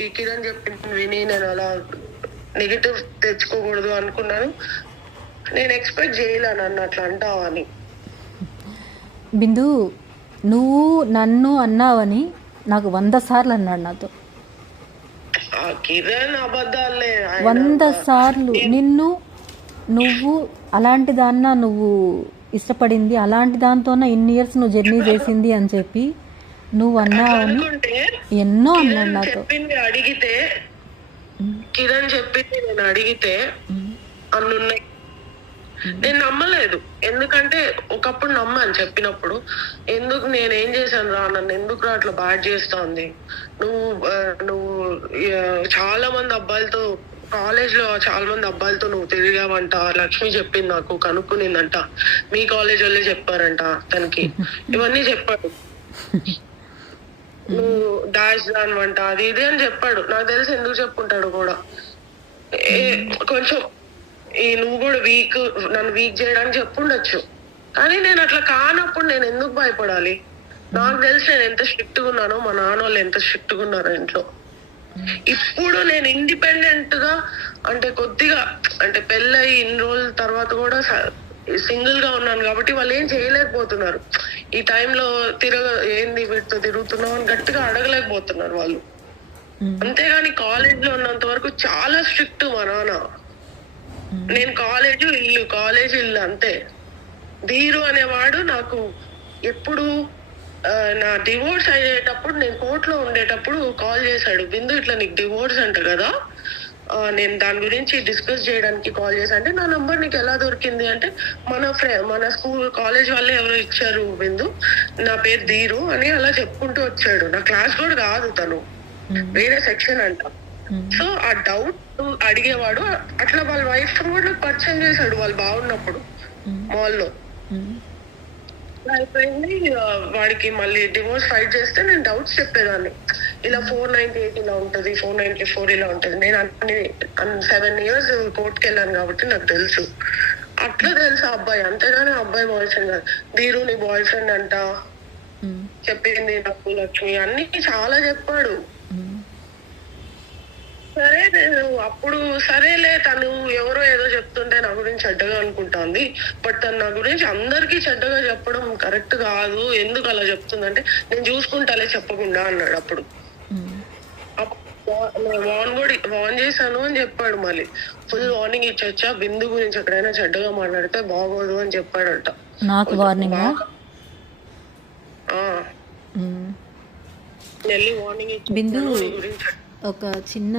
ఈ కిరణ్ చెప్పింది విని నేను అలా నెగిటివ్ తెచ్చుకోకూడదు అనుకున్నాను. నేను ఎక్స్పెక్ట్ చేయలే నన్ను అట్లా అంటావు అని. బిందు, నువ్వు నన్ను అన్నావని నాకు 100 సార్లు అన్నాడు నాతో. కిరణ్ అబద్ధాలే 100 సార్లు నువ్వు అలాంటి దాన్న నువ్వు ఇష్టపడింది, అలాంటి దాంతోన ఇన్ని ఇయర్స్ నువ్వు జర్నీ చేసింది అని చెప్పి నువ్వు అన్నావని ఎన్నో అన్నాడు నాతో. అడిగితే కిరణ్ చెప్పింది నేను అడిగితే అన్నున్నాయి. నేను నమ్మలేదు, ఎందుకంటే ఒకప్పుడు నమ్మాను చెప్పినప్పుడు. ఎందుకు నేనేం చేశాను రా, నన్ను ఎందుకు రా అట్లా బ్యాడ్ చేస్తోంది, నువ్వు చాలా మంది అబ్బాయిలతో కాలేజ్ లో చాలా మంది అబ్బాయిలతో నువ్వు తిరిగావంట, లక్ష్మి చెప్పింది నాకు, కనుక్కునిందంట, మీ కాలేజ్ వాళ్ళే చెప్పారంట తనకి, ఇవన్నీ చెప్పాడు. నువ్వు డాష్ దానివంట అది ఇది అని చెప్పాడు. నాకు తెలిసి ఎందుకు చెప్పుకుంటాడు కూడా. కొంచెం నువ్వు కూడా నన్ను వీక్ చేయడానికి చెప్పుండొచ్చు, కానీ నేను అట్లా కానప్పుడు నేను ఎందుకు భయపడాలి? నాకు తెలిసి నేను ఎంత స్ట్రిక్ట్ గా ఉన్నానో, మా నాన్న వాళ్ళు ఎంత స్ట్రిక్ట్ గా ఉన్నారో ఇంట్లో. ఇప్పుడు నేను ఇండిపెండెంట్ గా అంటే కొద్దిగా అంటే పెళ్ళయి ఇన్ని రోజుల తర్వాత కూడా సింగిల్ గా ఉన్నాను కాబట్టి వాళ్ళు ఏం చేయలేకపోతున్నారు. ఈ టైంలో ఏంది వీటితో తిరుగుతున్నావు అని గట్టిగా అడగలేకపోతున్నారు వాళ్ళు. అంతేగాని కాలేజ్ లో ఉన్నంత వరకు చాలా స్ట్రిక్ట్ మా నాన్న. నేను కాలేజ్ ఇల్లు అంతే. ధీరు అనేవాడు నాకు ఎప్పుడు నా డివోర్స్ అయ్యేటప్పుడు, నేను కోర్టులో ఉండేటప్పుడు కాల్ చేశాడు. బిందు ఇట్లా నీకు డివోర్స్ అంట కదా, నేను దాని గురించి డిస్కస్ చేయడానికి కాల్ చేశా. అంటే నా నంబర్ నీకు ఎలా దొరికింది అంటే, మన స్కూల్ కాలేజ్ వాళ్ళే ఎవరో ఇచ్చారు బిందు, నా పేరు ధీరు అని అలా చెప్పుకుంటూ వచ్చాడు. నా క్లాస్ కూడా కాదు తను, వేరే సెక్షన్ అంట. సో ఆ డౌట్ అడిగేవాడు. అట్లా వాళ్ళ వైఫ్ కూడా నాకు పరిచయం చేశాడు వాళ్ళు బాగున్నప్పుడు మాల్లో. అయిపోయింది. వాడికి మళ్ళీ డివోర్స్ ఫైట్ చేస్తే నేను డౌట్స్ చెప్పేదాన్ని, ఇలా 498 ఇలా ఉంటది, 494 ఇలా ఉంటది. నేను 7 years కోర్టుకి వెళ్ళాను కాబట్టి నాకు తెలుసు. అట్లా తెలుసు అబ్బాయి, అంతేగాని అబ్బాయి బాయ్ ఫ్రెండ్ కాదు. ధీరు నీ బాయ్ ఫ్రెండ్ అంట చెప్పింది నాకు లక్ష్మి, అన్ని చాలా చెప్పాడు. సరే నేను అప్పుడు సరేలే, తను ఎవరో ఏదో చెప్తుంటే నా గురించి చెడ్డగా అనుకుంటాంది, బట్ తను నా గురించి అందరికీ చెడ్డగా చెప్పడం కరెక్ట్ కాదు, ఎందుకు అలా చెప్తుందంటే నేను చూసుకుంటాలే చెప్పకుండా అన్నాడు. అప్పుడు వార్న్ చేశాను అని చెప్పాడు. మళ్ళీ ఫుల్ వార్నింగ్ ఇచ్చొచ్చా, బిందు గురించి ఎక్కడైనా చెడ్డగా మాట్లాడితే బాగోదు అని చెప్పాడట. నాకు వార్నింగ్ వెళ్ళి వార్నింగ్ ఇచ్చి బిందు ఒక చిన్న